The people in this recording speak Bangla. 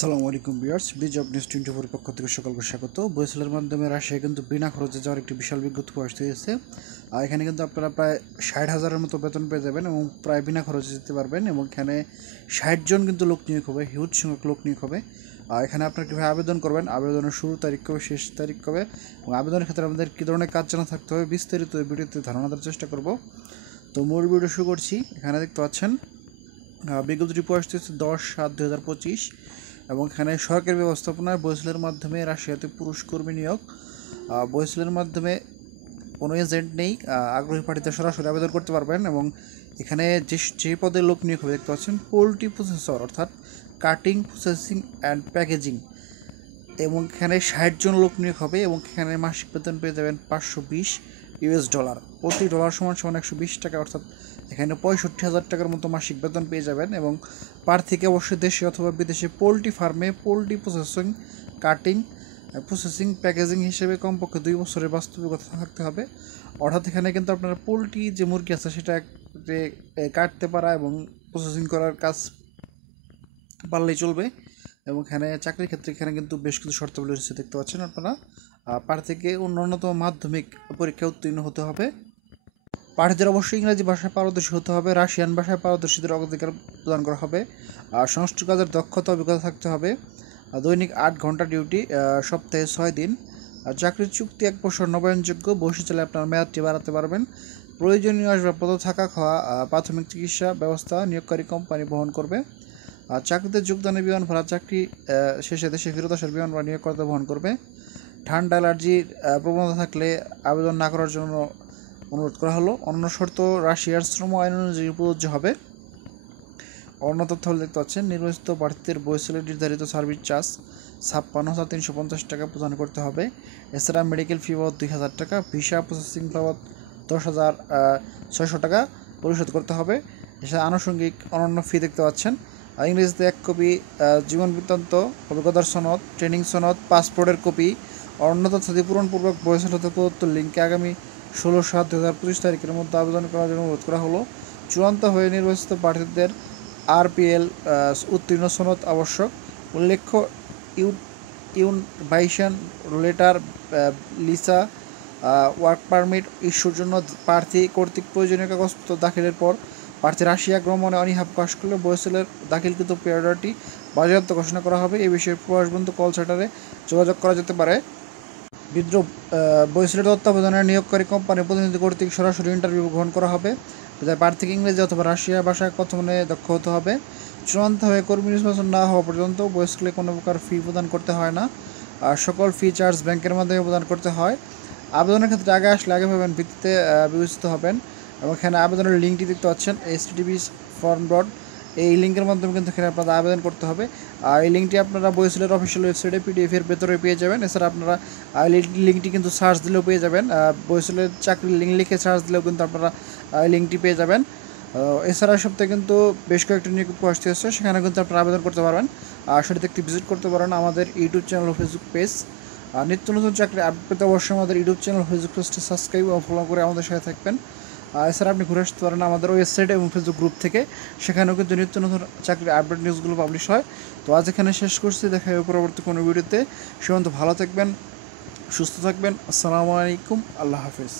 সালামু আলাইকুম ভিউয়ার্স, জব নিউজ 24 পক্ষ থেকে সকলকে স্বাগত। বইসেলের মাধ্যমে রাশিয়া কিন্তু বিনা খরচে যাওয়ার একটি বিশাল বিজ্ঞপ্তি প্রকাশ হয়েছে। আর এখানে কিন্তু আপনারা প্রায় 60,000-এর মতো বেতন পেয়ে যাবেন এবং প্রায় বিনা খরচে যেতে পারবেন এবং এখানে 60 জন কিন্তু লোক নিয়োগ হবে, হিউজ সংখ্যক লোক নিয়োগ হবে। আর এখানে আপনারা কীভাবে আবেদন করবেন, আবেদনের শুরু তারিখ কবে, শেষ তারিখ কবে এবং আবেদনের ক্ষেত্রে আমাদের কী ধরনের কাজ জানা থাকতে হবে বিস্তারিত এই ভিডিওতে ধারণা দেওয়ার চেষ্টা করব। তো মূল ভিডিও শুরু করছি। এখানে দেখতে পাচ্ছেন বিজ্ঞপ্তিটি প্রকাশ হয়েছে 10/7/2025 এবং এখানে সরকারি ব্যবস্থাপনায় বইসেলের মাধ্যমে রাশিয়াতে পুরুষ কর্মী নিয়োগ। বইসেলের মাধ্যমে কোনো এজেন্ট নেই, আগ্রহী প্রার্থীরা সরাসরি আবেদন করতে পারবেন এবং এখানে যে পদে লোক নিয়োগ হবে দেখতে পাচ্ছেন পোলট্রি প্রসেসর অর্থাৎ কাটিং, প্রসেসিং অ্যান্ড প্যাকেজিং এবং এখানে 60 জন লোক নিয়োগ হবে এবং এখানে মাসিক বেতন পেয়ে যাবেন $520 প্রতি ডলার সমান 120 টাকা, অর্থাৎ এখানে 65,000 টাকার মতো মাসিক বেতন পেয়ে যাবেন এবং প্রার্থীকে অবশ্যই দেশে অথবা বিদেশে পোলট্রি ফার্মে poultry processing, cutting, processing, packaging হিসেবে কমপক্ষে 2 বছরের বাস্তবিকতা থাকতে হবে। অর্থাৎ এখানে কিন্তু আপনারা পোলট্রি যে মুরগি আছে সেটা কাটতে পারা এবং প্রসেসিং করার কাজ পারলেই চলবে এবং এখানে চাকরির ক্ষেত্রে এখানে কিন্তু বেশ কিছু শর্তাবলী রয়েছে দেখতে পাচ্ছেন আপনারা। প্রার্থীকে ন্যূনতম মাধ্যমিক পরীক্ষায় উত্তীর্ণ হতে হবে। প্রার্থীদের অবশ্যই ইংরেজি ভাষায় পারদর্শী হতে হবে। রাশিয়ান ভাষায় পারদর্শীদের অগ্রাধিকার প্রদান করা হবে। আর সংশ্লিষ্ট কাজের দক্ষতা অভিজ্ঞতা থাকতে হবে। দৈনিক 8 ঘন্টা ডিউটি, সপ্তাহে 6 দিন। চাকরির চুক্তি 1 বছর নবায়নযোগ্য। বয়সী চাইলে আপনার মেয়াদটি বাড়াতে পারবেন। প্রয়োজনীয় আসবাবপত্র, থাকা, খাওয়া, প্রাথমিক চিকিৎসা ব্যবস্থা নিয়োগকারী কোম্পানি বহন করবে। আর চাকরিতে যোগদানের বিমান ভাড়া, চাকরি শেষে দেশে ফেরত আসার বিমান ভাড়া নিয়োগকর্তা বহন করবে। ঠান্ডা অ্যালার্জির প্রবণতা থাকলে আবেদন না করার জন্য অনুরোধ করা হলো। অন্য শর্ত রাশিয়ার শ্রম আইন অনুযায়ী প্রযোজ্য হবে। অন্য তথ্য হলে দেখতে পাচ্ছেন নির্বাচিত প্রার্থীদের বইসেলের নির্ধারিত সার্ভিস চার্জ 56,350 টাকা প্রদান করতে হবে। এছাড়া মেডিকেল ফি বাবদ 2,000 টাকা, ভিসা প্রসেসিং বাবদ 10,600 টাকা পরিশোধ করতে হবে। এছাড়া আনুষঙ্গিক অন্যান্য ফি দেখতে পাচ্ছেন ইংরেজিতে 1 কপি জীবন বৃত্তান্ত, অভিজ্ঞতার সনদ, ট্রেনিং সনদ, পাসপোর্টের কপি, অন্য তথ্যাদি পূরণপূর্বক বইসেল হতে প্রদত্ত লিঙ্কে আগামী 16/7/2025 তারিখের মধ্যে আবেদন করার জন্য অনুরোধ করা হলো। চূড়ান্ত হয়ে নির্বাচিত প্রার্থীদের RPL উত্তীর্ণ সনদ আবশ্যক। উল্লেখ্য invitation letter, Lisa, work permit ইস্যুর জন্য প্রার্থী কর্তৃক প্রয়োজনীয় কাগজপত্র দাখিলের পর প্রার্থী রাশিয়া গমনে অনীহা প্রকাশ করলে বইসেলের দাখিলকৃত পিরিয়ডটি বাজেয়াপ্ত ঘোষণা করা হবে। এই বিষয়ে প্রবাসবন্ধু কল সেন্টারে যোগাযোগ করা যেতে পারে। বিদ্রোহ বইসেলের তত্ত্বাবধানের নিয়োগকারী কোম্পানি প্রতিনিধি কর্তৃক সরাসরি ইন্টারভিউ গ্রহণ করা হবে। প্রার্থীকে ইংরেজি অথবা রাশিয়া ভাষায় কথনে দক্ষ হতে হবে। চূড়ান্ত হয়ে কর্মী নির্বাচন না হওয়া পর্যন্ত বইসেলে কোনো প্রকার ফি প্রদান করতে হয় না। আর সকল ফি চার্জ ব্যাংকের মাধ্যমে প্রদান করতে হয়। আবেদনের ক্ষেত্রে আগে আসলে আগে পাবেন ভিত্তিতে বিবেচিত হবেন এবং এখানে আবেদনের লিঙ্কটি দেখতে পাচ্ছেন http ফর্ম ডট, এই লিঙ্কের মাধ্যমে কিন্তু এখানে আপনাদের আবেদন করতে হবে। আর এই লিঙ্কটি আপনারা বইসেলের অফিসিয়াল ওয়েবসাইটে PDF-এর ভেতরে পেয়ে যাবেন। এছাড়া আপনারা লিঙ্কটি কিন্তু সার্চ দিলেও পেয়ে যাবেন। বইসেলের চাকরির লিঙ্ক লিখে সার্চ দিলেও কিন্তু আপনারা লিঙ্কটি পেয়ে যাবেন। এছাড়া সপ্তাহে কিন্তু বেশ কয়েকটি নিয়োগ প্রকাশ হয়েছে, সেখানে কিন্তু আপনারা আবেদন করতে পারবেন। আর সেটাতে একটি ভিজিট করতে পারেন আমাদের ইউটিউব চ্যানেল ও ফেসবুক পেজ। আর নিত্য নতুন চাকরি আপডেট পেতে অবশ্যই আমাদের ইউটিউব চ্যানেল ফেসবুক পেজটি সাবস্ক্রাইব ও ফলো করে আমাদের সাথে থাকবেন। এছাড়া আপনি ঘুরে আসতে পারেন আমাদের ওয়েবসাইট এবং ফেসবুক গ্রুপ থেকে, সেখানেও কিন্তু নিত্য নতুন চাকরির আপডেট নিউজগুলো পাবলিশ হয়। তো আজ এখানে শেষ করছি, দেখা হবে পরবর্তী কোনো ভিডিওতে। সে পর্যন্ত ভালো থাকবেন, সুস্থ থাকবেন। আসসালামু আলাইকুম, আল্লাহ হাফেজ।